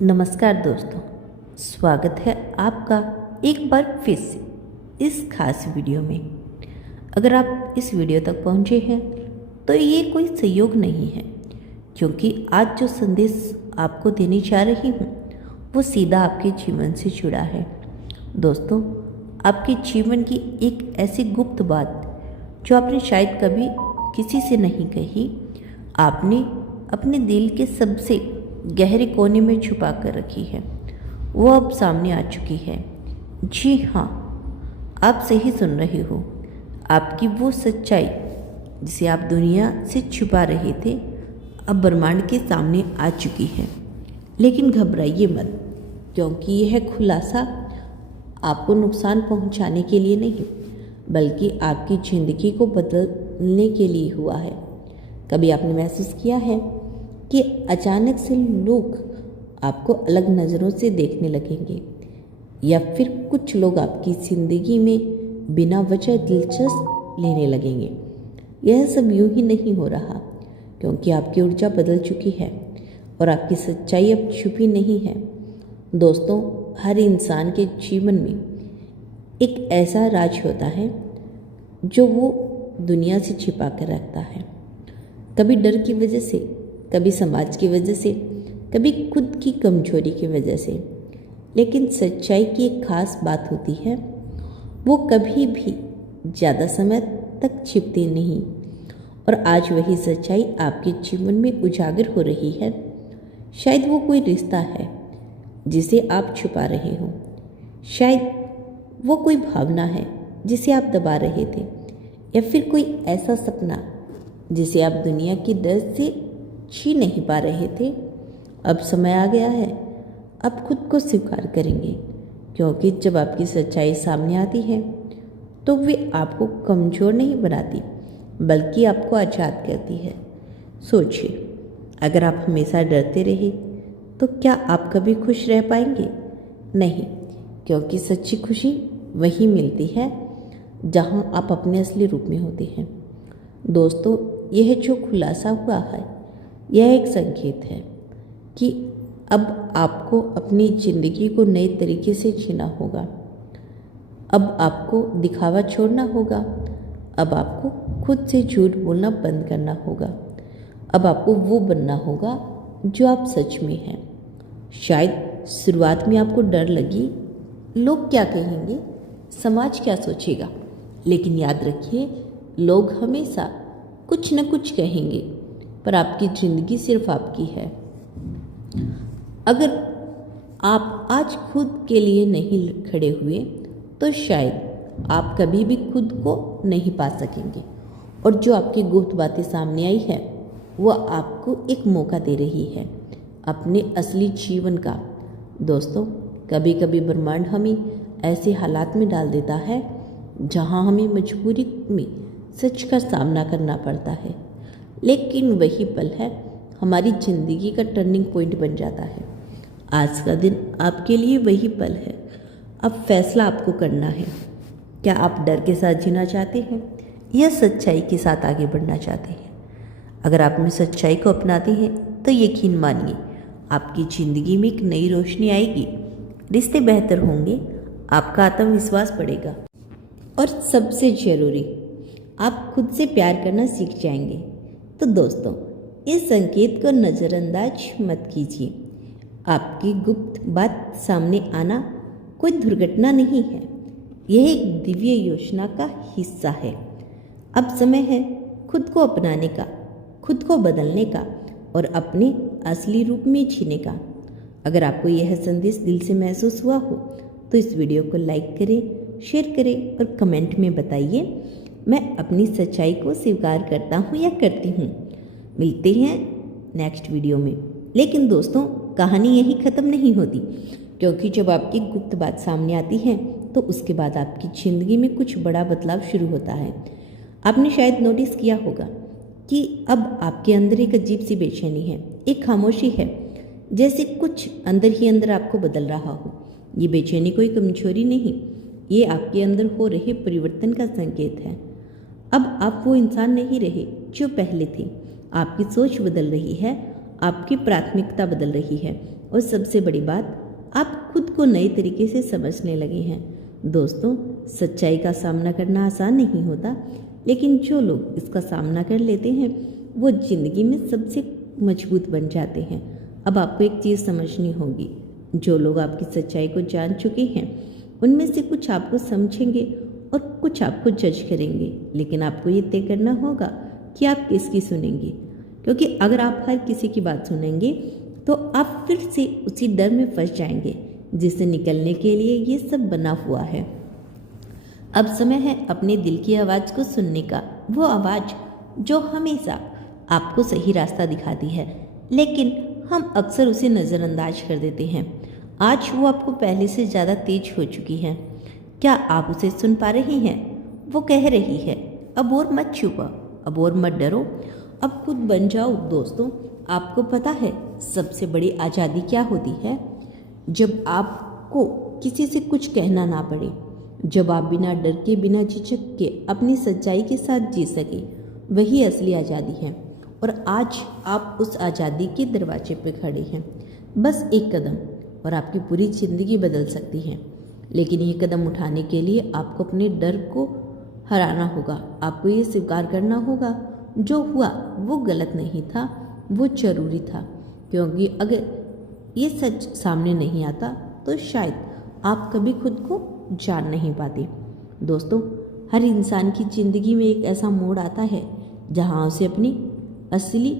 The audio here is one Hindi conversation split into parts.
नमस्कार दोस्तों, स्वागत है आपका एक बार फिर से इस खास वीडियो में। अगर आप इस वीडियो तक पहुंचे हैं तो ये कोई संयोग नहीं है, क्योंकि आज जो संदेश आपको देने जा रही हूँ वो सीधा आपके जीवन से जुड़ा है। दोस्तों, आपके जीवन की एक ऐसी गुप्त बात जो आपने शायद कभी किसी से नहीं कही, आपने अपने दिल के सबसे गहरे कोने में छुपा कर रखी है, वो अब सामने आ चुकी है। जी हाँ, आप सही सुन रहे हो। आपकी वो सच्चाई जिसे आप दुनिया से छुपा रहे थे अब ब्रह्मांड के सामने आ चुकी है। लेकिन घबराइए मत, क्योंकि यह खुलासा आपको नुकसान पहुंचाने के लिए नहीं, बल्कि आपकी ज़िंदगी को बदलने के लिए हुआ है। कभी आपने महसूस किया है कि अचानक से लोग आपको अलग नज़रों से देखने लगेंगे, या फिर कुछ लोग आपकी ज़िंदगी में बिना वजह दिलचस्प लेने लगेंगे। यह सब यूं ही नहीं हो रहा, क्योंकि आपकी ऊर्जा बदल चुकी है और आपकी सच्चाई अब छुपी नहीं है। दोस्तों, हर इंसान के जीवन में एक ऐसा राज होता है जो वो दुनिया से छिपा कर रखता है, कभी डर की वजह से, कभी समाज की वजह से, कभी खुद की कमजोरी की वजह से। लेकिन सच्चाई की एक खास बात होती है, वो कभी भी ज़्यादा समय तक छिपती नहीं। और आज वही सच्चाई आपके जीवन में उजागर हो रही है। शायद वो कोई रिश्ता है जिसे आप छुपा रहे हो, शायद वो कोई भावना है जिसे आप दबा रहे थे, या फिर कोई ऐसा सपना जिसे आप दुनिया की डर से छीन नहीं पा रहे थे। अब समय आ गया है, अब खुद को स्वीकार करेंगे, क्योंकि जब आपकी सच्चाई सामने आती है तो वे आपको कमज़ोर नहीं बनाती, बल्कि आपको आज़ाद करती है। सोचिए, अगर आप हमेशा डरते रहे तो क्या आप कभी खुश रह पाएंगे? नहीं, क्योंकि सच्ची खुशी वहीं मिलती है जहां आप अपने असली रूप में होते हैं। दोस्तों, यह जो खुलासा हुआ है, यह एक संकेत है कि अब आपको अपनी ज़िंदगी को नए तरीके से जीना होगा। अब आपको दिखावा छोड़ना होगा। अब आपको खुद से झूठ बोलना बंद करना होगा। अब आपको वो बनना होगा जो आप सच में हैं। शायद शुरुआत में आपको डर लगी, लोग क्या कहेंगे, समाज क्या सोचेगा, लेकिन याद रखिए, लोग हमेशा कुछ न कुछ कहेंगे, पर आपकी ज़िंदगी सिर्फ आपकी है। अगर आप आज खुद के लिए नहीं खड़े हुए तो शायद आप कभी भी खुद को नहीं पा सकेंगे। और जो आपकी गुप्त बातें सामने आई है, वह आपको एक मौका दे रही है अपने असली जीवन का। दोस्तों, कभी कभी ब्रह्मांड हमें ऐसे हालात में डाल देता है जहां हमें मजबूरी में सच का सामना करना पड़ता है, लेकिन वही पल है हमारी ज़िंदगी का टर्निंग पॉइंट बन जाता है। आज का दिन आपके लिए वही पल है। अब फैसला आपको करना है। क्या आप डर के साथ जीना चाहते हैं या सच्चाई के साथ आगे बढ़ना चाहते हैं? अगर आप में सच्चाई को अपनाते हैं तो यकीन मानिए, आपकी ज़िंदगी में एक नई रोशनी आएगी, रिश्ते बेहतर होंगे, आपका आत्मविश्वास बढ़ेगा, और सबसे ज़रूरी, आप खुद से प्यार करना सीख जाएंगे। तो दोस्तों, इस संकेत को नज़रअंदाज मत कीजिए। आपकी गुप्त बात सामने आना कोई दुर्घटना नहीं है, यह एक दिव्य योजना का हिस्सा है। अब समय है खुद को अपनाने का, खुद को बदलने का और अपने असली रूप में जीने का। अगर आपको यह संदेश दिल से महसूस हुआ हो तो इस वीडियो को लाइक करें, शेयर करें और कमेंट में बताइए, मैं अपनी सच्चाई को स्वीकार करता हूँ या करती हूँ। मिलते हैं नेक्स्ट वीडियो में। लेकिन दोस्तों, कहानी यही ख़त्म नहीं होती, क्योंकि जब आपकी गुप्त बात सामने आती है तो उसके बाद आपकी ज़िंदगी में कुछ बड़ा बदलाव शुरू होता है। आपने शायद नोटिस किया होगा कि अब आपके अंदर एक अजीब सी बेचैनी है, एक खामोशी है, जैसे कुछ अंदर ही अंदर आपको बदल रहा हो। ये बेचैनी कोई कमजोरी नहीं, ये आपके अंदर हो रहे परिवर्तन का संकेत है। अब आप वो इंसान नहीं रहे जो पहले थे। आपकी सोच बदल रही है, आपकी प्राथमिकता बदल रही है और सबसे बड़ी बात, आप खुद को नए तरीके से समझने लगे हैं। दोस्तों, सच्चाई का सामना करना आसान नहीं होता, लेकिन जो लोग इसका सामना कर लेते हैं वो जिंदगी में सबसे मजबूत बन जाते हैं। अब आपको एक चीज़ समझनी होगी, जो लोग आपकी सच्चाई को जान चुके हैं उनमें से कुछ आपको समझेंगे और कुछ आपको जज करेंगे, लेकिन आपको ये तय करना होगा कि आप किसकी सुनेंगे। क्योंकि अगर आप हर किसी की बात सुनेंगे तो आप फिर से उसी डर में फंस जाएंगे जिससे निकलने के लिए ये सब बना हुआ है। अब समय है अपने दिल की आवाज़ को सुनने का, वो आवाज़ जो हमेशा आपको सही रास्ता दिखाती है, लेकिन हम अक्सर उसे नज़रअंदाज कर देते हैं। आज वो आपको पहले से ज़्यादा तेज हो चुकी है। क्या आप उसे सुन पा रही हैं? वो कह रही है, अब और मत छुपो, अब और मत डरो, अब खुद बन जाओ। दोस्तों, आपको पता है सबसे बड़ी आज़ादी क्या होती है? जब आपको किसी से कुछ कहना ना पड़े, जब आप बिना डर के, बिना झिझक के अपनी सच्चाई के साथ जी सके, वही असली आज़ादी है। और आज आप उस आज़ादी के दरवाजे पर खड़े हैं। बस एक कदम और आपकी पूरी ज़िंदगी बदल सकती है। लेकिन ये कदम उठाने के लिए आपको अपने डर को हराना होगा। आपको ये स्वीकार करना होगा, जो हुआ वो गलत नहीं था, वो जरूरी था। क्योंकि अगर ये सच सामने नहीं आता तो शायद आप कभी खुद को जान नहीं पाते। दोस्तों, हर इंसान की ज़िंदगी में एक ऐसा मोड़ आता है जहाँ उसे अपनी असली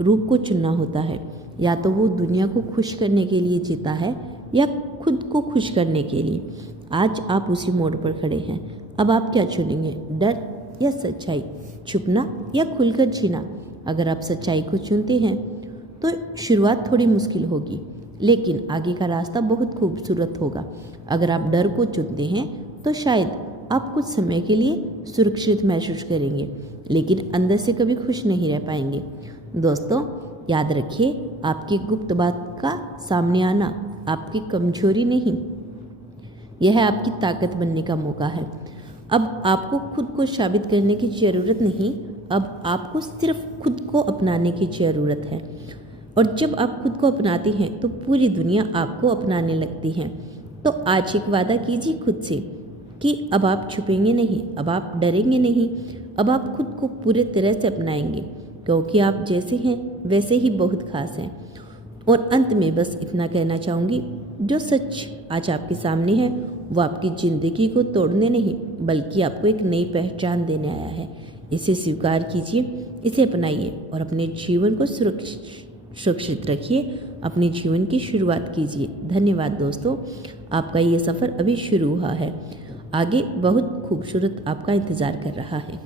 रूप को चुनना होता है। या तो वो दुनिया को खुश करने के लिए जीता है या खुद को खुश करने के लिए। आज आप उसी मोड़ पर खड़े हैं। अब आप क्या चुनेंगे, डर या सच्चाई, छुपना या खुलकर जीना? अगर आप सच्चाई को चुनते हैं तो शुरुआत थोड़ी मुश्किल होगी, लेकिन आगे का रास्ता बहुत खूबसूरत होगा। अगर आप डर को चुनते हैं तो शायद आप कुछ समय के लिए सुरक्षित महसूस करेंगे, लेकिन अंदर से कभी खुश नहीं रह पाएंगे। दोस्तों, याद रखिए, आपकी गुप्त बात का सामने आना आपकी कमजोरी नहीं, यह आपकी ताकत बनने का मौका है। अब आपको खुद को साबित करने की ज़रूरत नहीं, अब आपको सिर्फ खुद को अपनाने की ज़रूरत है। और जब आप खुद को अपनाते हैं तो पूरी दुनिया आपको अपनाने लगती है। तो आज एक वादा कीजिए खुद से कि अब आप छुपेंगे नहीं, अब आप डरेंगे नहीं, अब आप खुद को पूरे तरह से अपनाएंगे, क्योंकि आप जैसे हैं वैसे ही बहुत खास हैं। और अंत में बस इतना कहना चाहूँगी, जो सच आज आपके सामने है वो आपकी ज़िंदगी को तोड़ने नहीं बल्कि आपको एक नई पहचान देने आया है। इसे स्वीकार कीजिए, इसे अपनाइए और अपने जीवन को सुरक्षित रखिए, अपने जीवन की शुरुआत कीजिए। धन्यवाद दोस्तों, आपका ये सफ़र अभी शुरू हुआ है, आगे बहुत खूबसूरत आपका इंतज़ार कर रहा है।